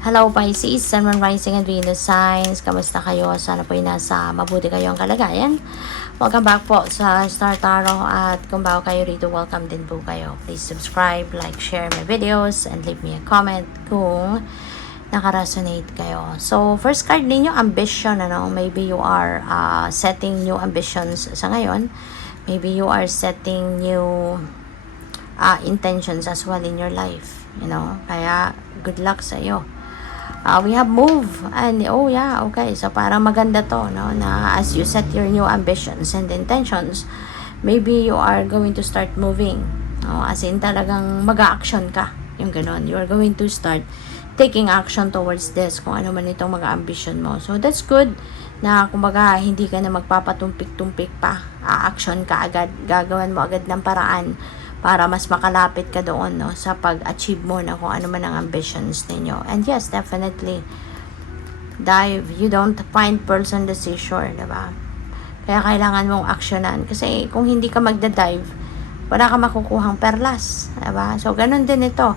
Hello Pisces, Sun, Moon, Rising and Venus signs. Kamusta kayo? Sana po ay nasa mabuti kayong kalagayan. Welcome back po sa Star Tarot at kung bago kayo rito, welcome din po kayo. Please subscribe, like, share my videos and leave me a comment kung nakaresonate kayo. So, first card ninyo, ambition. Maybe you are setting new ambitions sa ngayon. Maybe you are setting new intentions as well in your life. Kaya good luck sa iyo. We have move and okay, so parang maganda to, no, na as you set your new ambitions and intentions, maybe you are going to start moving, as in talagang mag-action ka, yung ganon, you are going to start taking action towards this, kung ano man itong mga ambition mo. So that's good na kumbaga hindi ka na magpapatumpik-tumpik pa, action ka agad, gagawan mo agad ng paraan para mas makalapit ka doon, no, sa pag-achieve mo na kung ano man ang ambitions ninyo. And yes, definitely, dive. You don't find pearls on the seashore, diba? Kaya kailangan mong aksyonan. Kasi kung hindi ka magda-dive, wala ka makukuhang perlas, diba? So, ganun din ito.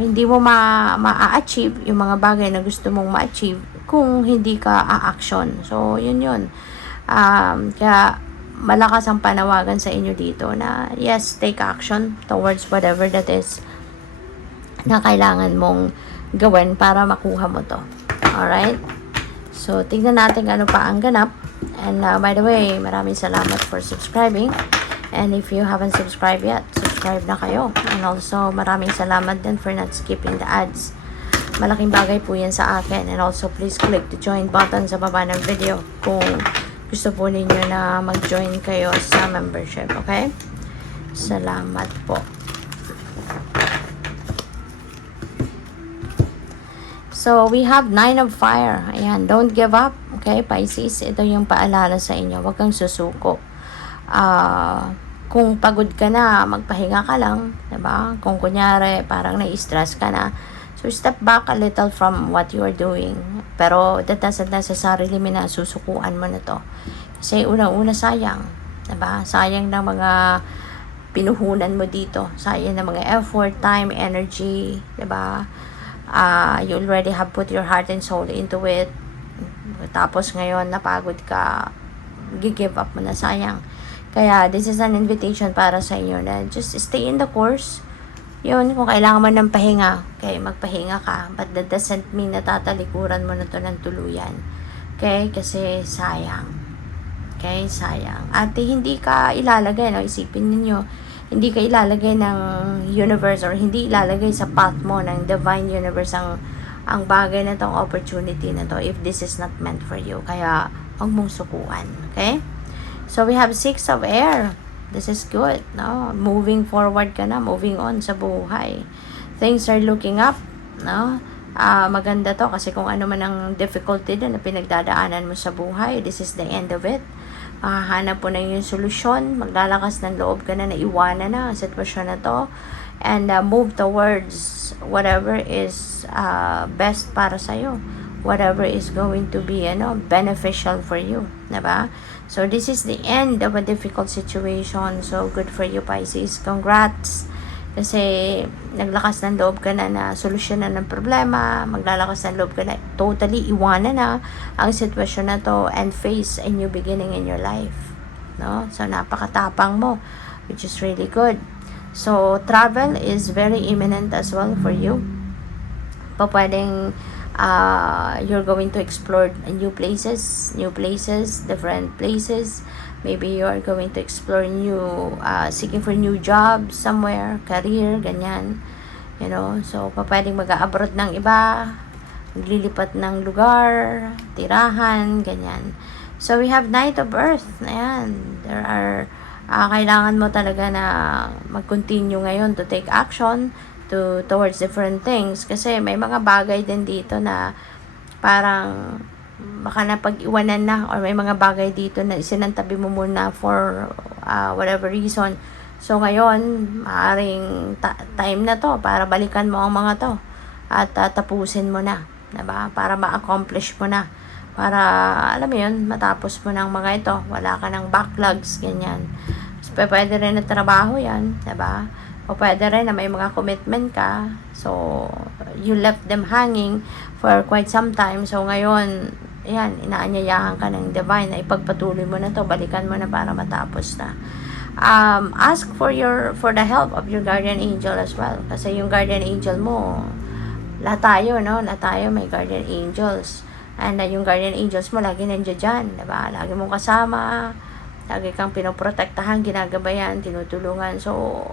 Hindi mo ma-achieve yung mga bagay na gusto mong ma-achieve kung hindi ka a-action. So, yun. Kaya, malakas ang panawagan sa inyo dito na yes, take action towards whatever that is na kailangan mong gawin para makuha mo to. Alright? So, tignan natin ano pa ang ganap. And by the way, maraming salamat for subscribing. And if you haven't subscribed yet, subscribe na kayo. And also, maraming salamat din for not skipping the ads. Malaking bagay po yan sa akin. And also, please click the join button sa baba ng video kung gusto po ninyo na mag-join kayo sa membership, okay? Salamat po. So, we have 9 of fire. Ayan, don't give up, okay, Pisces? Ito yung paalala sa inyo. Huwag kang susuko. Kung pagod ka na, magpahinga ka lang, diba? Kung kunyari, parang na-stress ka na, so step back a little from what you are doing. Pero that doesn't necessarily mean na susukuan mo na to. Kasi unang-una sayang. Diba? Sayang ng mga pinuhunan mo dito. Sayang ng mga effort, time, energy. Diba? You already have put your heart and soul into it. Tapos ngayon, napagod ka, give up mo na, sayang. Kaya this is an invitation para sa inyo na just stay in the course. Yun, kung kailangan mo ng pahinga, okay, magpahinga ka. But that doesn't mean na tatalikuran mo na to ng tuluyan. Okay? Kasi sayang. Okay? Sayang. At hindi ka ilalagay, no? Isipin ninyo, hindi ka ilalagay ng universe or hindi ilalagay sa path mo ng divine universe ang bagay na tong opportunity na to if this is not meant for you. Kaya, huwag mong sukuan. Okay? So, we have 6 of air. This is good, no? Moving forward ka na, moving on sa buhay. Things are looking up, no? Maganda to kasi kung ano man ang difficulty din na pinagdadaanan mo sa buhay, this is the end of it. Hanap po na yung solusyon, maglalakas ng loob ka na, iwanan na ang sitwasyon na to, and move towards whatever is best para sa'yo. Whatever is going to be beneficial for you, diba? So this is the end of a difficult situation. So good for you, Pisces. Congrats. Kasi naglakas ng loob ka na solusyonan ng problema, maglalakas ng loob ka na totally iwanan na ang sitwasyon na to and face a new beginning in your life, no? So napakatapang mo, which is really good. So travel is very imminent as well for you. Pwedeng you're going to explore new places, different places. Maybe you are going to explore seeking for new jobs somewhere, career, ganyan. So pwedeng mag-abroad ng iba, maglilipat ng lugar, tirahan, ganyan. So we have Knight of Earth. Ayan, there are kailangan mo talaga na mag-continue ngayon to take action towards different things kasi may mga bagay din dito na parang baka napag-iwanan na or may mga bagay dito na isinantabi mo muna for whatever reason. So ngayon, maaaring time na to para balikan mo ang mga to at tapusin mo na, diba? Para ma-accomplish mo na, para alam mo yun, matapos mo ng mga ito, wala ka ng backlogs, ganyan. So, pwede rin na trabaho yan, diba? O pwede rin na may mga commitment ka. So, you left them hanging for quite some time. So ngayon, ayan, inaanyayahan ka ng divine na ipagpatuloy mo na to, balikan mo na para matapos na. Ask for the help of your guardian angel as well, kasi yung guardian angel mo, lahat tayo, no? Lahat tayo may guardian angels. And yung guardian angels mo, lagi nandiyan dyan, diba? Lagi mong kasama, lagi kang pinoprotektahan, ginagabayan, tinutulungan. So,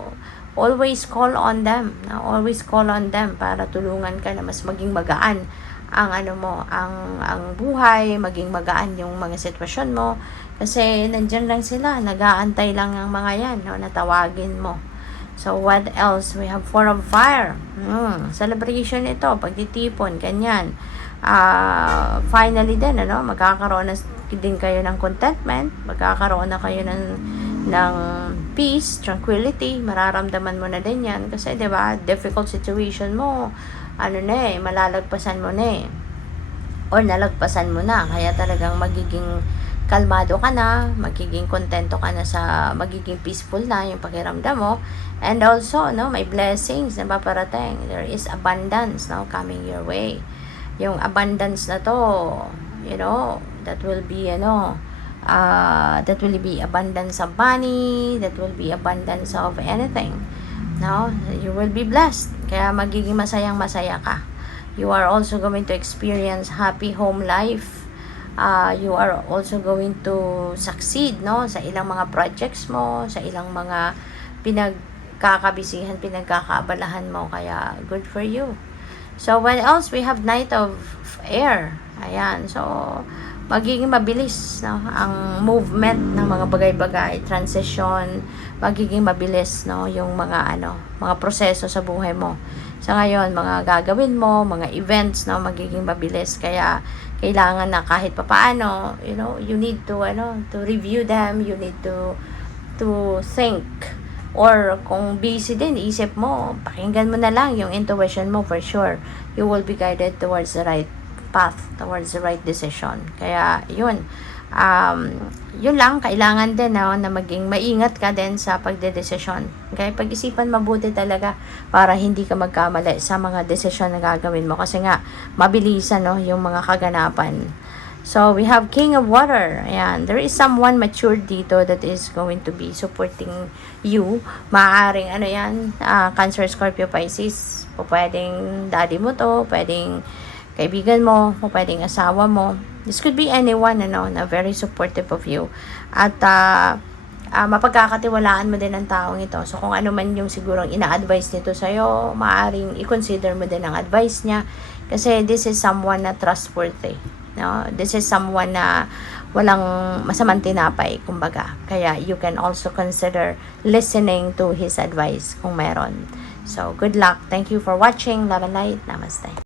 always call on them. No? Always call on them para tulungan ka na mas maging magaan ang ang buhay, maging magaan yung mga sitwasyon mo. Kasi nandiyan lang sila, nag-aantay lang ang mga yan, no? Natawagin mo. So, what else? We have 4 of fire. Celebration ito, pagtitipon, ganyan. Finally din, magkakaroon na din kayo ng contentment, magkakaroon na kayo ng peace, tranquility, mararamdaman mo na din yan. Kasi, di ba, difficult situation mo, malalagpasan mo na or nalagpasan mo na. Kaya talagang magiging kalmado ka na, magiging kontento ka na magiging peaceful na yung pakiramdam mo. And also, may blessings na paparating. There is abundance now coming your way. Yung abundance na to, that will be, that will be abundance of money, that will be abundance of anything. No? You will be blessed. Kaya magiging masayang-masaya ka. You are also going to experience happy home life. You are also going to succeed, sa ilang mga projects mo, sa ilang mga pinagkakabisihan, pinagkakaabalahan mo. Kaya, good for you. So, what else? We have Knight of Air. Ayan. So, magiging mabilis, ang movement ng mga bagay-bagay, transition, magiging mabilis, yung mga proseso sa buhay mo. Sa ngayon, mga gagawin mo, mga events, magiging mabilis. Kaya, kailangan na kahit papaano, you need to review them, you need to think. Or kung busy din, isip mo, pakinggan mo na lang yung intuition mo for sure. You will be guided towards the right path, towards the right decision. Kaya, yun. Yun lang, kailangan din na maging maingat ka din sa pagdedesisyon. Kaya pag-isipan mabuti talaga para hindi ka magkamali sa mga desisyon na gagawin mo. Kasi nga, mabilisan yung mga kaganapan. So, we have King of Water. Ayan. There is someone matured dito that is going to be supporting you. Maaaring, Cancer, Scorpio, Pisces. Pwedeng daddy mo to, pwedeng kaibigan mo, pwedeng asawa mo. This could be anyone, na very supportive of you. At, mapagkakatiwalaan mo din ang taong ito. So, kung ano man yung sigurong ina-advise nito sa'yo, maaaring i-consider mo din ang advice niya. Kasi this is someone na trustworthy. No? This is someone na walang masamang tinapay, kumbaga. Kaya you can also consider listening to his advice kung meron. So, good luck. Thank you for watching. Love and light. Namaste.